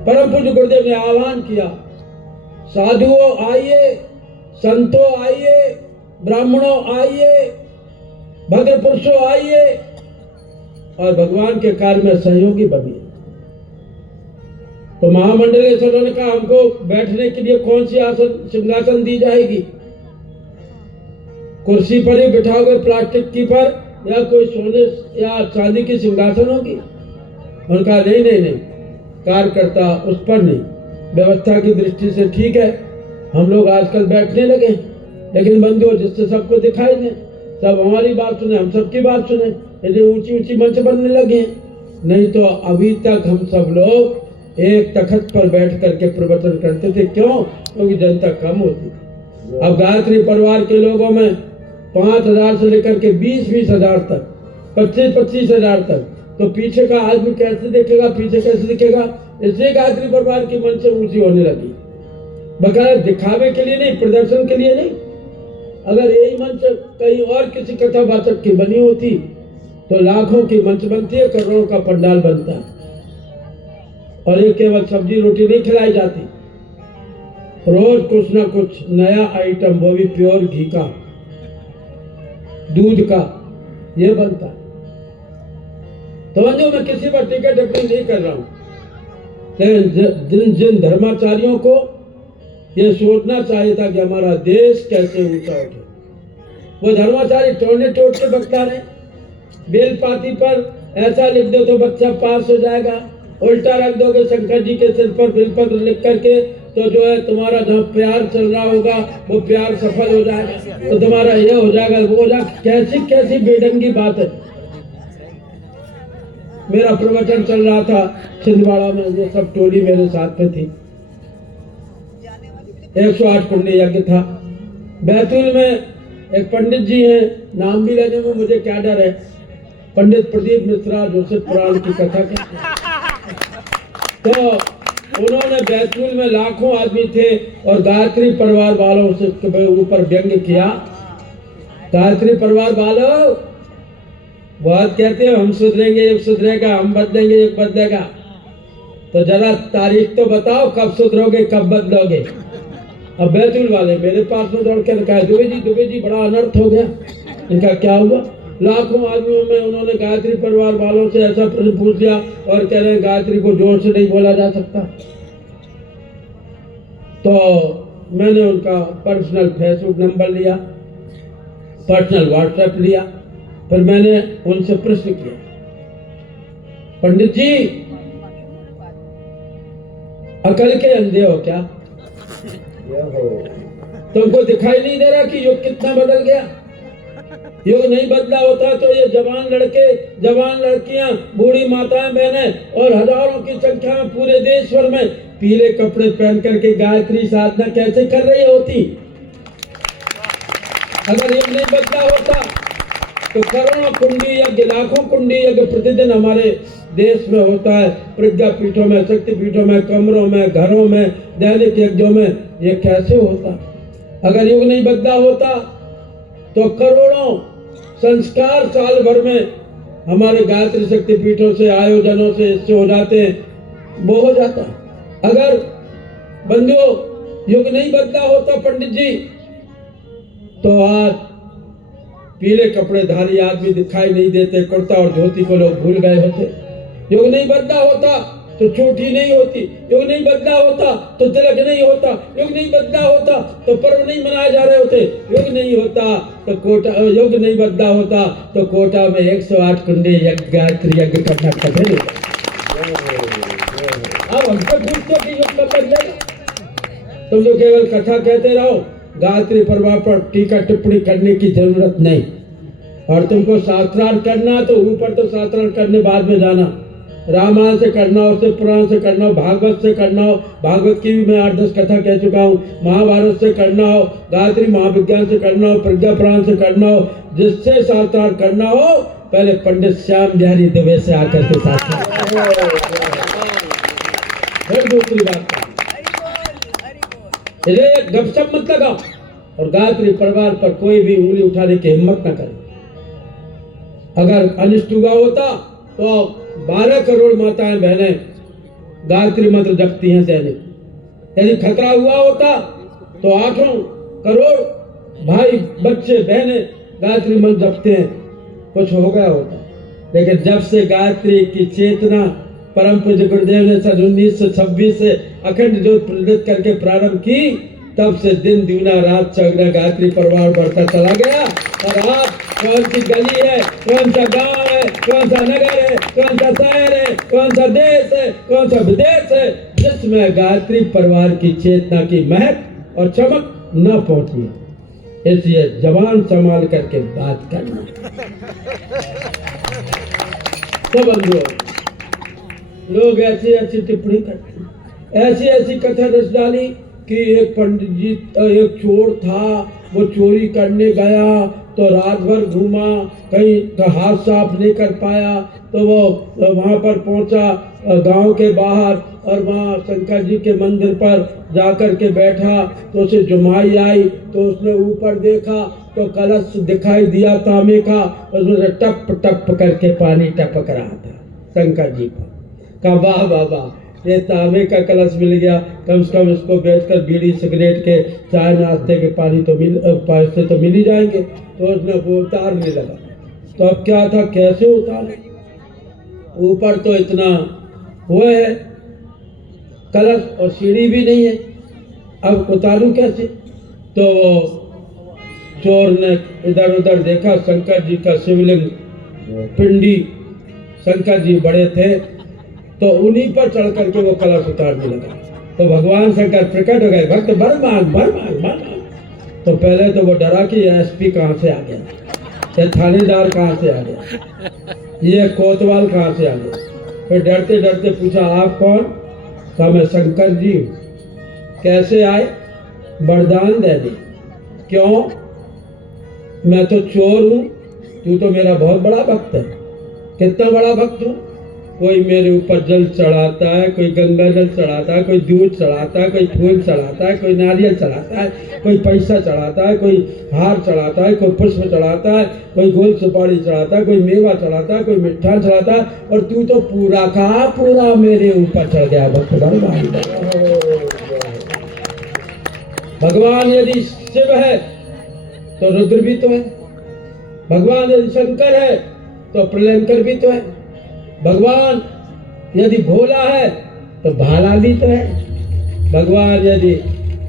परम पूज्य गुरुदेव ने आह्वान किया, साधुओं आइए, संतों आइए, ब्राह्मणों आइए, भद्र पुरुषों आइए और भगवान के कार्य में सहयोगी बनिए। तो महामंडलेश्वर ने कहा, हमको बैठने के लिए कौन सी आसन सिंहासन दी जाएगी? कुर्सी पर ही बिठाओगे प्लास्टिक की पर, या कोई सोने या चांदी की सिंहासन होगी? उन्होंने कहा नहीं नहीं नहीं, कार्यकर्ता उस पर नहीं, व्यवस्था की दृष्टि से ठीक है, हम लोग आजकल बैठने लगे, लेकिन बंधुओं जिससे सबको दिखाई दे, सब हमारी बात सुने, हम सबकी बात सुने, यदि ऊंची ऊंची मंच बनने लगे। नहीं तो अभी तक हम सब लोग एक तखत पर बैठ करके प्रवचन करते थे। क्यों? क्योंकि जनता कम होती थी। अब गायत्री परिवार के लोगों में 5,000 से लेकर के 20-20 हजार तक, 25-25 हजार तक, तो पीछे का आदमी कैसे देखेगा, पीछे कैसे दिखेगा? इसलिए गायत्री परिवार की मंच ऊंची होने लगी, बगैर दिखावे के लिए नहीं, प्रदर्शन के लिए नहीं। अगर यही मंच कहीं और किसी कथावाचक की बनी होती तो लाखों की मंच बनती है, करोड़ों का पंडाल बनता है। और ये केवल सब्जी रोटी नहीं खिलाई जाती, रोज कुछ ना कुछ नया आइटम, वो भी प्योर घी का, दूध का, ये बनता है। तो बंधुओं, मैं किसी पर टिकट टिप्पणी नहीं कर रहा हूं, लेकिन जिन धर्माचार्यों को ये सोचना चाहिए था कि हमारा देश कैसे ऊंचा उठे, वो धर्माचार्य टोने टोट के बकता रहे। बेलपाती पर ऐसा लिख दो तो बच्चा पास हो जाएगा, उल्टा रख दोगे शंकर जी के सिर पर बिलपत्र लिख करके, तो जो है तुम्हारा जहाँ प्यार चल रहा होगा वो प्यार सफल हो जाएगा, तो तुम्हारा ये हो जाएगा, वो हो जाएगा। कैसी कैसी बेढंगी बात है। मेरा प्रवचन चल रहा था छिंदवाड़ा में, ये सब टोली मेरे साथ में थी, 108 कुंडी यज्ञ था। बैतूल में एक पंडित जी हैं, नाम भी लेने में मुझे क्या डर है, पंडित प्रदीप मिश्रा, जोसेफ पुराण की कथा कहते हैं। तो उन्होंने बैतूल में लाखों आदमी थे और गायत्री परिवार वालों से ऊपर व्यंग्य किया। गायत्री परिवार वालों, बहुत कहते हैं हम सुधरेंगे, युग सुधरेगा, हम बदलेंगे, युग बदलेगा, तो जरा तारीख तो बताओ, कब सुधरोगे, कब बदलोगे? अब बैतूल वाले मेरे पास में दौड़ के कहा, दुबे जी बड़ा अनर्थ हो गया। इनका क्या हुआ? लाखों आदमियों में उन्होंने गायत्री परिवार वालों से ऐसा प्रश्न पूछ लिया और कह रहे हैं गायत्री को जोर से नहीं बोला जा सकता। तो मैंने उनका पर्सनल फेसबुक नंबर लिया, पर्सनल व्हाट्सएप लिया, फिर मैंने उनसे प्रश्न किया, पंडित जी अकल के अंधे हो क्या? तुमको दिखाई नहीं दे रहा कि युग कितना बदल गया? युग नहीं बदला होता तो ये जवान लड़के, जवान लड़कियां, बूढ़ी माताएं, बहनें और हजारों की संख्या में पूरे देश भर में पीले कपड़े पहन करके गायत्री साधना कैसे कर रही होती? अगर युग नहीं बदला होता तो करोड़ों कुंडी यज्ञ, लाखों कुंडी यज्ञ प्रतिदिन हमारे देश में होता है, प्रज्ञा पीठों में, शक्ति पीठों में, कमरों में, घरों में, दैनिक यज्ञों में, ये कैसे होता? अगर युग नहीं बदला होता तो करोड़ों संस्कार साल भर में हमारे गायत्री शक्ति पीठों से, आयोजनों से इससे हो जाते हैं, वो हो जाता। अगर बंधुओं युग नहीं बदला होता पंडित जी, तो आज पीले कपड़े धारी आदमी दिखाई नहीं देते, कुर्ता और धोती को लोग भूल गए होते। युग नहीं बदला होता तो चोटी नहीं होती, युग नहीं बदला होता तो तिलक नहीं होता, युग नहीं बदला होता तो पर्व नहीं मनाए जा रहे होते, युग नहीं होता तो कोटा, युग नहीं बदला होता तो कोटा में 108 कुंडी यज्ञ, गायत्री यज्ञ करना कठिन है। अब हमसे पूछते कि युग कब बदलेगा? तुम लोग केवल कथा कहते रहो, गायत्री परिवार पर टीका टिप्पणी करने की जरूरत नहीं। और तुमको शास्त्रार्थ करना तो ऊपर तो शास्त्रार्थ करने बाद में जाना, रामायण से करना हो, शिव पुराण से करना हो, भागवत से करना हो, भागवत की भी मैं 8-10 कथा कह चुका हूँ, महाभारत से करना हो, गायत्री महाविज्ञान से करना हो, प्रज्ञा पुराण से करना हो, जिससे शास्त्रार्थ करना हो पहले पंडित श्याम बिहारी दुबे से आकर के शास्त्रार्थ। फिर दूसरी बात, गपशप मत लगाओ और गायत्री परिवार पर कोई भी उंगली उठाने की हिम्मत न करे। अगर अनिष्ट हुआ होता तो 12 करोड़ माताएं बहनें गायत्री मंत्र जपती हैं दैनिक। यदि खतरा हुआ होता तो 8 करोड़ भाई बच्चे बहने गायत्री मंत्र जपते हैं, कुछ हो गया होता। लेकिन जब से गायत्री की चेतना परम पूज्य गुरुदेव ने सन 1926 से अखंड ज्योत प्रज्वलित करके प्रारंभ की, तब से दिन दुगना रात चौगुना गायत्री परिवार बढ़ता चला गया। और आज कौन सी गली है, कौन सा गांव है, कौन सा नगर है, कौन सा शहर है, कौन सा देश है, कौन सा विदेश है, जिसमें गायत्री परिवार की चेतना की महक और चमक न पहुंची है। इसलिए जबान संभाल करके बात करना। सब बंधुओं, लोग ऐसी ऐसी टिप्पणी करते हैं, ऐसी ऐसी कथा रच डाली कि एक पंडित जी, एक चोर था, वो चोरी करने गया तो रात भर घूमा, कहीं हाथ साफ नहीं कर पाया, तो वो वहाँ पर पहुँचा गांव के बाहर, और वहाँ शंकर जी के मंदिर पर जाकर के बैठा तो उसे जुमाई आई, तो उसने ऊपर देखा तो कलश दिखाई दिया तांबे का, उसमें से टप टप करके पानी टपक रहा था शंकर जी पर। कहा वाह वाह वाह, ये तांबे का कलश मिल गया, कम से कम इसको बेचकर बीड़ी सिगरेट के चाय नाश्ते के पानी तो पैसे तो मिल ही जाएंगे। तो उसने वो उतारने लगा। तो अब क्या था, कैसे उतारे, ऊपर तो इतना वो है कलश और सीढ़ी भी नहीं है, अब उतारूं कैसे। तो चोर ने इधर उधर देखा, शंकर जी का शिवलिंग पिंडी, शंकर जी बड़े थे, तो उन्हीं पर चढ़ करके वो कलश उतारने लगा। तो भगवान शंकर प्रकट हो गए, भक्त बर मांग। तो पहले तो वो डरा कि एसपी कहाँ से आ गया, ये थानेदार कहाँ से आ गया, ये कोतवाल कहाँ से आ गया। फिर डरते डरते पूछा आप कौन? कहा मैं शंकर जी हूँ। कैसे आए? वरदान दे दी। क्यों? मैं तो चोर हूँ, तू तो मेरा बहुत बड़ा भक्त है। कितना बड़ा भक्त हूँ? कोई मेरे ऊपर जल चढ़ाता है, कोई गंगा जल चढ़ाता है, कोई दूध चढ़ाता है, कोई फूल चढ़ाता है, कोई नारियल चढ़ाता है, कोई पैसा चढ़ाता है, कोई हार चढ़ाता है, कोई पुष्प चढ़ाता है, कोई गोल सुपारी चढ़ाता है, कोई मेवा चढ़ाता है, कोई मिठा चढ़ाता है, और तू तो पूरा का पूरा मेरे ऊपर चढ़ गया। भगवान यदि शिव है तो रुद्र भी तो है, भगवान यदि शंकर है तो प्रलयंकर भी तो है, भगवान यदि भोला है तो भाला भी तो है, भगवान यदि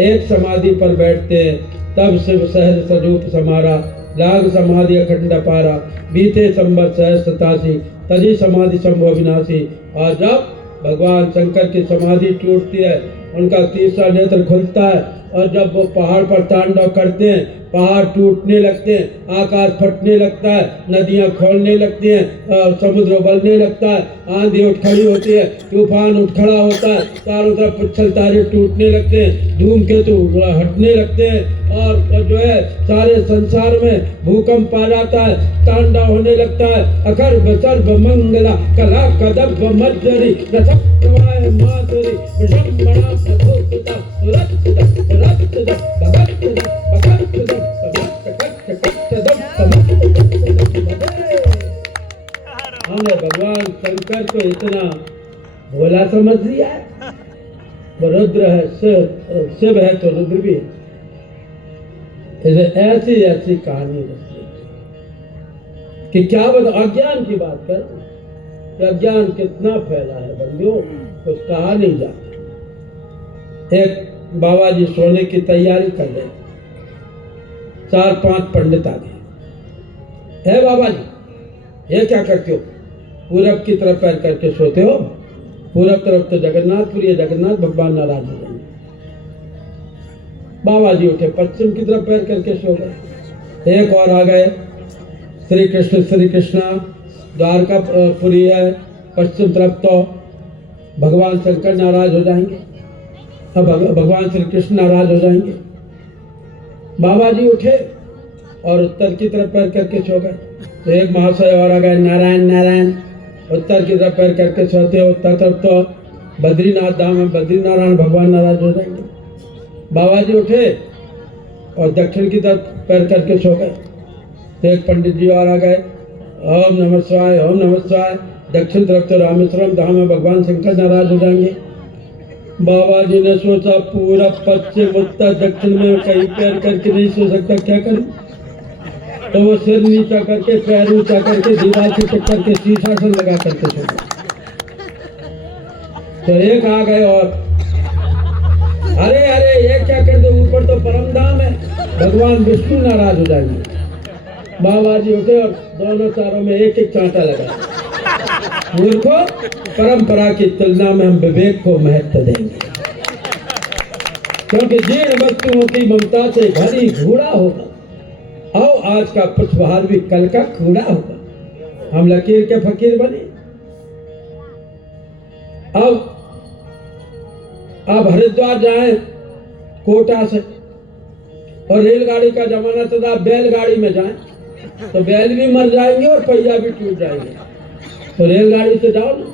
एक समाधि पर बैठते हैं तब शिव सहज स्वरूप समारा, लाग समाधि अखंड पारा, बीते संवत सहज 87 तजी समाधि संभव विनाशी। और जब भगवान शंकर की समाधि टूटती है, उनका तीसरा नेत्र खुलता है, और जब वो पहाड़ पर तांडव करते हैं, पहाड़ टूटने लगते हैं, आकाश फटने लगता है, नदियां खोलने लगती हैं, समुद्र उबलने लगता है, आंधी उठ खड़ी होती है, तूफान उठ खड़ा होता है, चारों तरफ पुच्छल तारे टूटने लगते हैं, धूमकेतु हटने लगते हैं, और जो है सारे संसार में भूकंप आ जाता है, तांडव होने लगता है। अखर सर्व मंगला कला कदब मज्जरी रसप्रवाह माधुरी विषंबड़ा प्रथोषिता सुरक्षिता सुरक्षिता भगतदा भगतदा हमने भगवान शंकर को इतना भोला समझ लिया है। वो रुद्र है, शिव है तो रुद्र भी है। ऐसी ऐसी कहानी रचती कि क्या बता, अज्ञान की बात कर कि अज्ञान कितना फैला है बंदियों, कुछ कहा नहीं जाता। एक बाबा जी सोने की तैयारी कर रहे, 4-5 पंडित आ गए। है बाबा जी ये क्या करते हो? पूरब की तरफ पैर करके सोते हो, पूरब तरफ तो जगन्नाथपुरी है, जगन्नाथ भगवान नाराज हो जाएंगे। बाबा जी उठे, पश्चिम की तरफ पैर करके सो गए। एक और आ गए, श्री कृष्ण द्वारकापुरी है, पश्चिम तरफ तो भगवान शंकर नाराज हो जाएंगे, अब भगवान श्री कृष्ण नाराज हो जाएंगे। बाबा जी उठे और उत्तर की तरफ पैर करके सो गए। तो एक महाशय और आ गए, नारायण नारायण, उत्तर की तरफ पैर करके सोते हो, उत्तर तरफ तो बद्रीनाथ धाम है, बद्रीनारायण भगवान नाराज हो जाएंगे। बाबा जी उठे और दक्षिण की तरफ पैर करके सो गए। तो एक पंडित जी और आ गए, ओम नमः शिवाय ओम नमः शिवाय, दक्षिण तरफ तो रामेश्वरम धाम में भगवान शंकर नाराज हो जाएंगे। बाबा जी ने सोचा पूरा पश्चिम उत्तर दक्षिण में कहीं पैर करके नहीं सो सकता, क्या करूं? तो वो सिर नीचा करके पैर ऊंचा करके दीवार से टक्कर के शीर्षासन लगा करके सो गए। तो एक आ गए और अरे अरे ये क्या कर दो, ऊपर तो परम धाम है, भगवान विष्णु नाराज हो जाएंगे। बाबा जी उठे और दोनों चारों में एक एक चांटा लगा। मूर्खों, परंपरा की तुलना में हम विवेक को महत्व देंगे, क्योंकि जीर्ण वस्तुओं की ममता से घड़ी घूड़ा होगा और आज का पुष्पहार भी कल का कूड़ा होगा। हम लकीर के फकीर बने। अब हरिद्वार जाएं कोटा से, और रेलगाड़ी का जमाना था, बैलगाड़ी में जाएं तो बैल भी मर जाएंगे और पहिया भी टूट जाएंगे। तो रेलगाड़ी से जाओ ना।